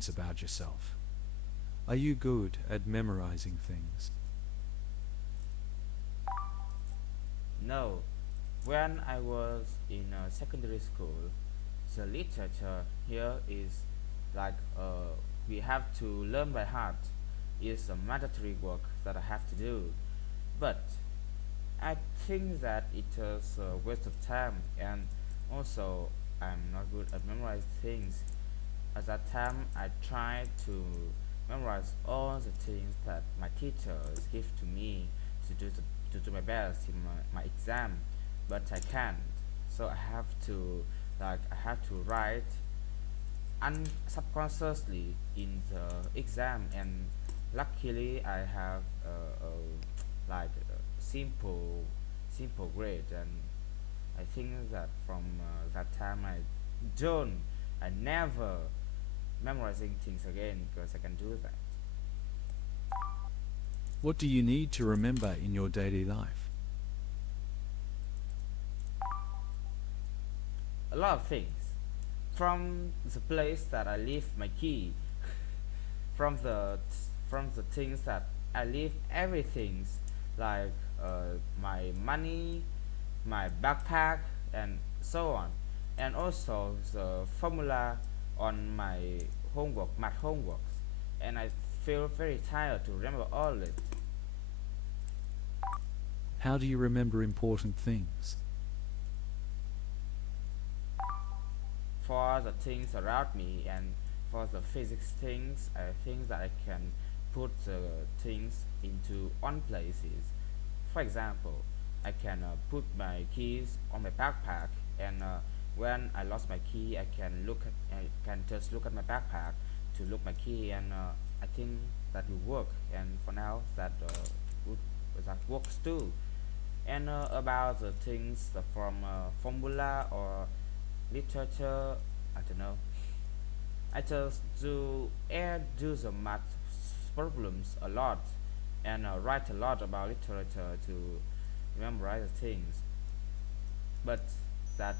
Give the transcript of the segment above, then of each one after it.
questions about yourself. Are you good at memorizing things? No, when I was in secondary school, the literature here is like we have to learn by heart. It's a mandatory work that I have to do. But I think that it is a waste of time, and also I'm not good at memorizing things. At that time, I tried to memorize all the things that my teachers give to me to do my best in my exam, but I can't. So I have to write unsubconsciously in the exam, and luckily I have a simple grade, and I think that from that time don't I never memorizing things again because I can do that. What do you need to remember in your daily life? A lot of things from the place that I leave my key, from the things that I leave everything like my money, my backpack, and so on, and also the formula on my homework, math homeworks, and I feel very tired to remember all it. How do you remember important things? For the things around me and for the physics things, I think that I can put the things into on places. For example, I can put my keys on my backpack, and when I lost my key, I can just look at my backpack to look my key, and I think that will work. And for now, would, that works too. And about the things from formula or literature, I don't know. I just do the math problems a lot, and write a lot about literature to memorize things, but that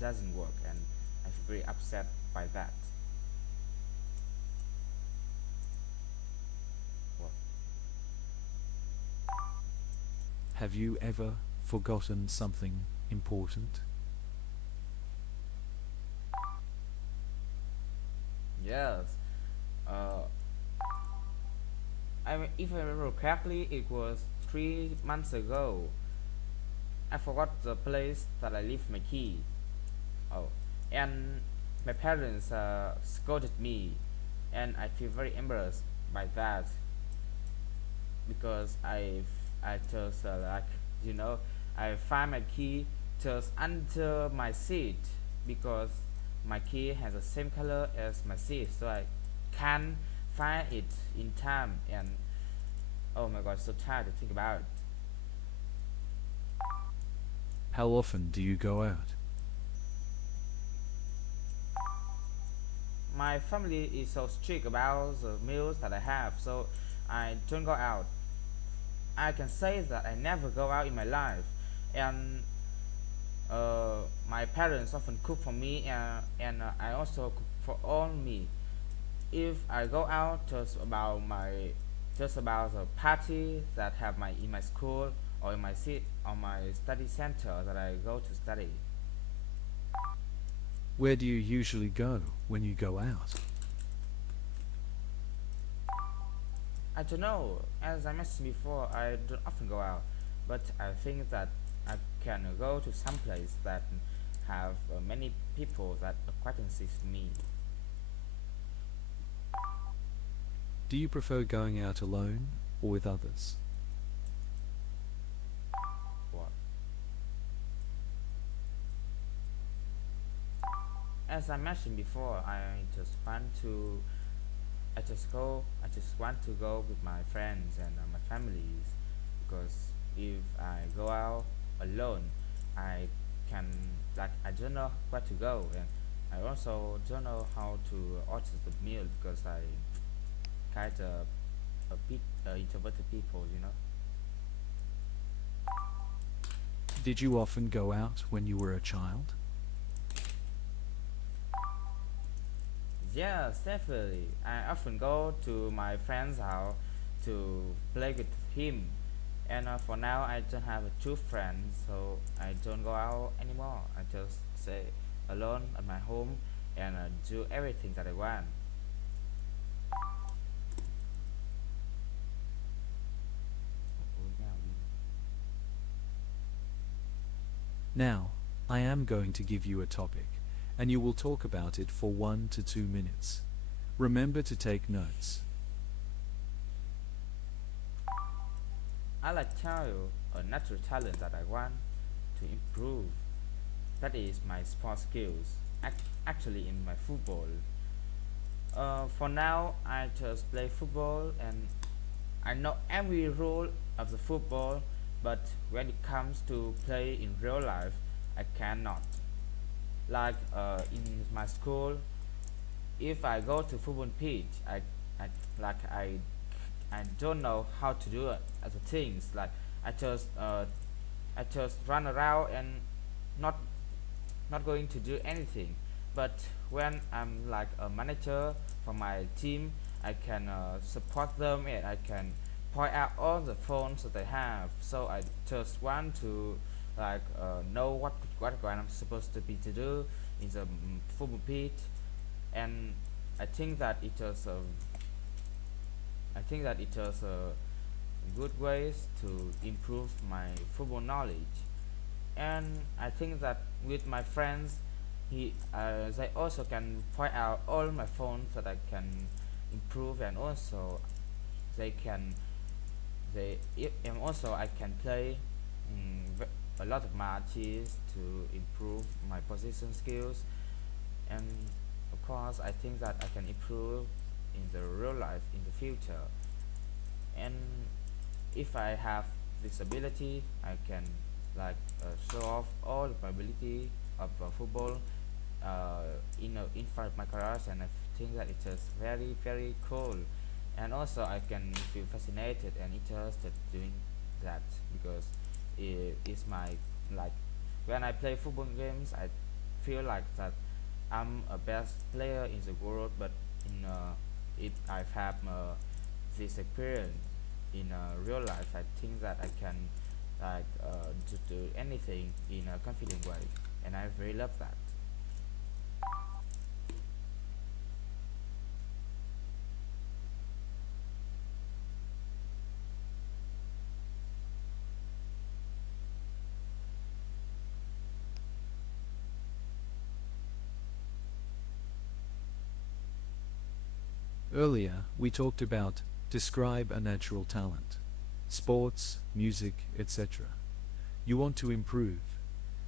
doesn't work, and I feel very upset by that. Well, Have you ever forgotten something important? yes. Uh, if I remember correctly, it was 3 months ago. I forgot the place that I left my key. Oh, and my parents scolded me, and I feel very embarrassed by that because I just you know I find my key just under my seat because my key has the same color as my seat, so I can't find it in time. And oh my god, so tired to think about it. How often do you go out? My family is so strict about the meals that I have, so I don't go out. I can say that I never go out in my life, and my parents often cook for me, and I also cook for all me. If I go out just about the party that have my in my school or in my seat on my study center that I go to study. Where do you usually go when you go out? I don't know. As I mentioned before, I don't often go out, but I think that I can go to some place that have many people that acquaintances me. Do you prefer going out alone or with others? What? As I mentioned before, I just want to go with my friends and my families, because if I go out alone, I can I don't know where to go, and I also don't know how to order the meal because I kind of a bit introverted people. Did you often go out when you were a child? Yes, definitely. I often go to my friend's house to play with him. And for now, I don't have a true friend, so I don't go out anymore. I just stay alone at my home and do everything that I want. Now, I am going to give you a topic, and you will talk about it for 1 to 2 minutes. Remember to take notes. I like tell you a natural talent that I want to improve. That is my sport skills. Actually, in my football. For now, I just play football and I know every rule of the football, but when it comes to play in real life, I cannot. Like in my school, if I go to football pitch, I like I don't know how to do it as a things. Like I just uh, I just run around and not not going to do anything. But when I'm like a manager for my team, I can support them and I can point out all the phones that they have. So I just want to like know what I'm supposed to be to do in the football pitch, and I think that it was I think that it was good ways to improve my football knowledge. And I think that with my friends, they also can point out all my phones that I can improve, and also they can and also I can play a lot of matches to improve my position skills, and of course I think that I can improve in the real life in the future. And if I have this ability, I can like show off all my ability of football in front of my garage, and I think that it is very cool. And also I can feel fascinated and interested doing that because it is my like when I play football games, I feel like that I'm a best player in the world, but in if I've had this experience in real life, I think that I can like do anything in a confident way, and I really love that. Earlier, we talked about describe a natural talent, sports, music, etc. You want to improve.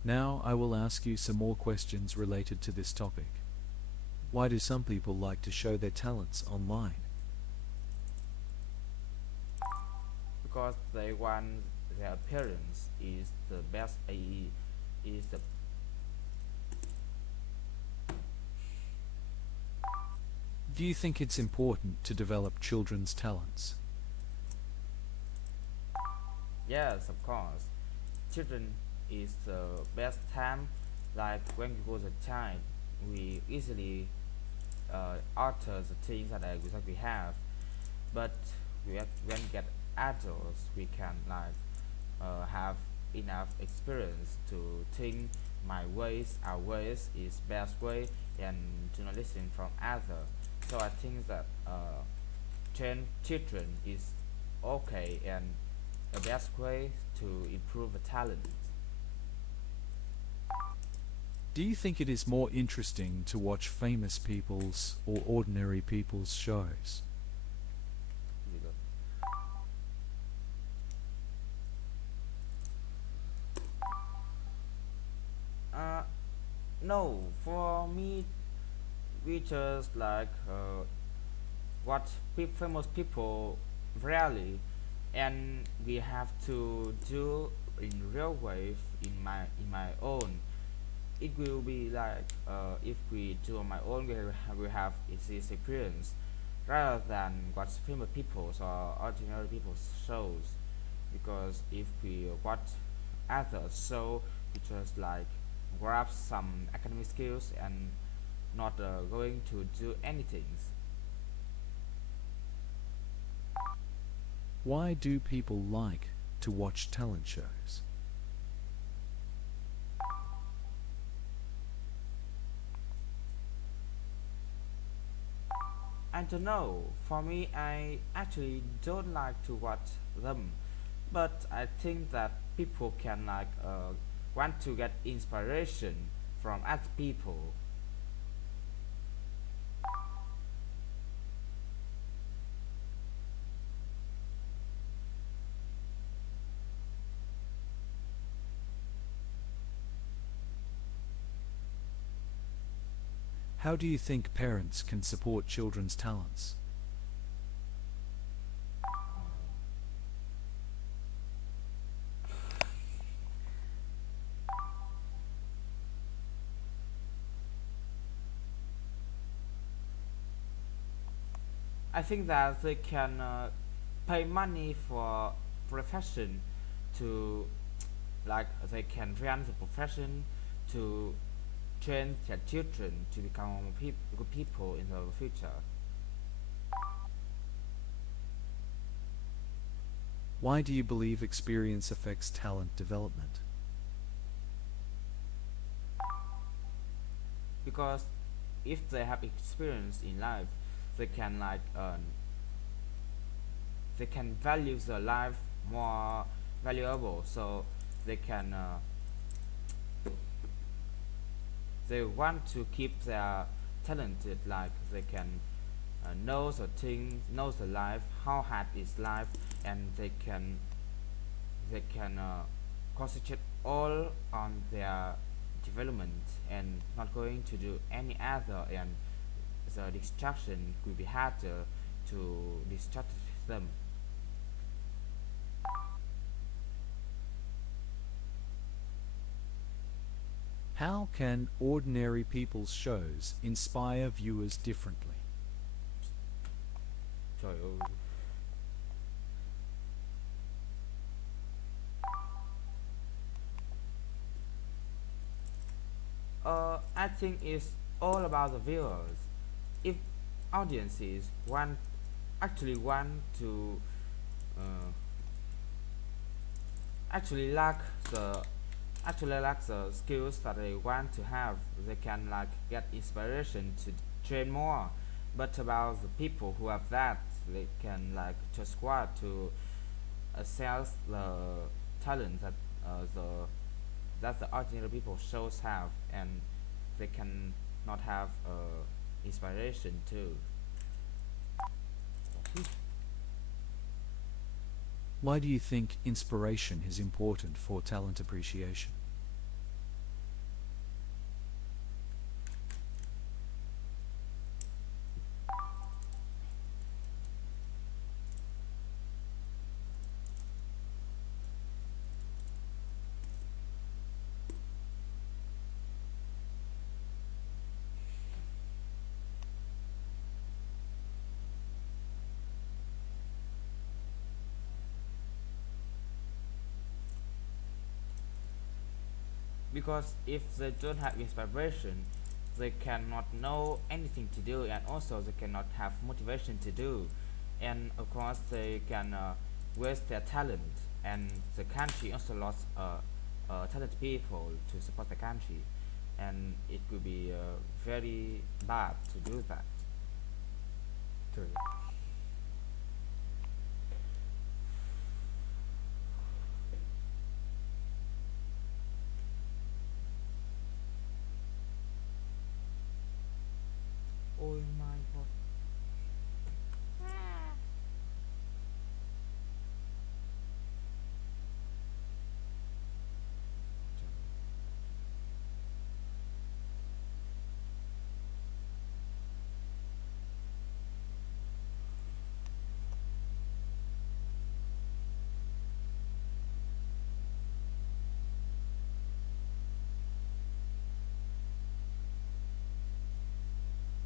Now I will ask you some more questions related to this topic. Why do some people like to show their talents online? Because they want their appearance is the best AE is the Do you think it's important to develop children's talents? yes, of course. Children is the best time. Like when we was a child, we easily alter the things that we have. But when we get adults, we can like have enough experience to think my ways, our ways is best way, and to not listen from other. So I think that train children is okay and the best way to improve a talent. Do you think it is more interesting to watch famous people's or ordinary people's shows? Uh, no, for me, we just like what famous people rarely, and we have to do in real way in my own. It will be like if we do on my own, we have this experience rather than what famous people or ordinary people shows. Because if we watch others show, we just like grab some academic skills and not going to do anything. Why do people like to watch talent shows? I don't know. For me, I actually don't like to watch them, but I think that people can want to get inspiration from other people. How do you think parents can support children's talents? I think that they can pay money for profession to they can run the profession to train their children to become good people in the future. Why do you believe experience affects talent development? Because if they have experience in life, they can they can value their life more valuable, so they can they want to keep their talented, like they can know the thing, know the life, how hard is life, and they can concentrate all on their development and not going to do any other, and the distraction could be harder to distract them. How can ordinary people's shows inspire viewers differently? Trời ơi. I think it's all about the viewers. If audiences want to uh, actually lack the actually lack the skills that they want to have, they can get inspiration to train more. But about the people who have that, they can just want to assess the talent that the ordinary people shows have, and they can not have inspiration too. Why do you think inspiration is important for talent appreciation? Because if they don't have inspiration, they cannot know anything to do, and also they cannot have motivation to do, and of course they can waste their talent, and the country also lost talented people to support the country, and it could be very bad to do that.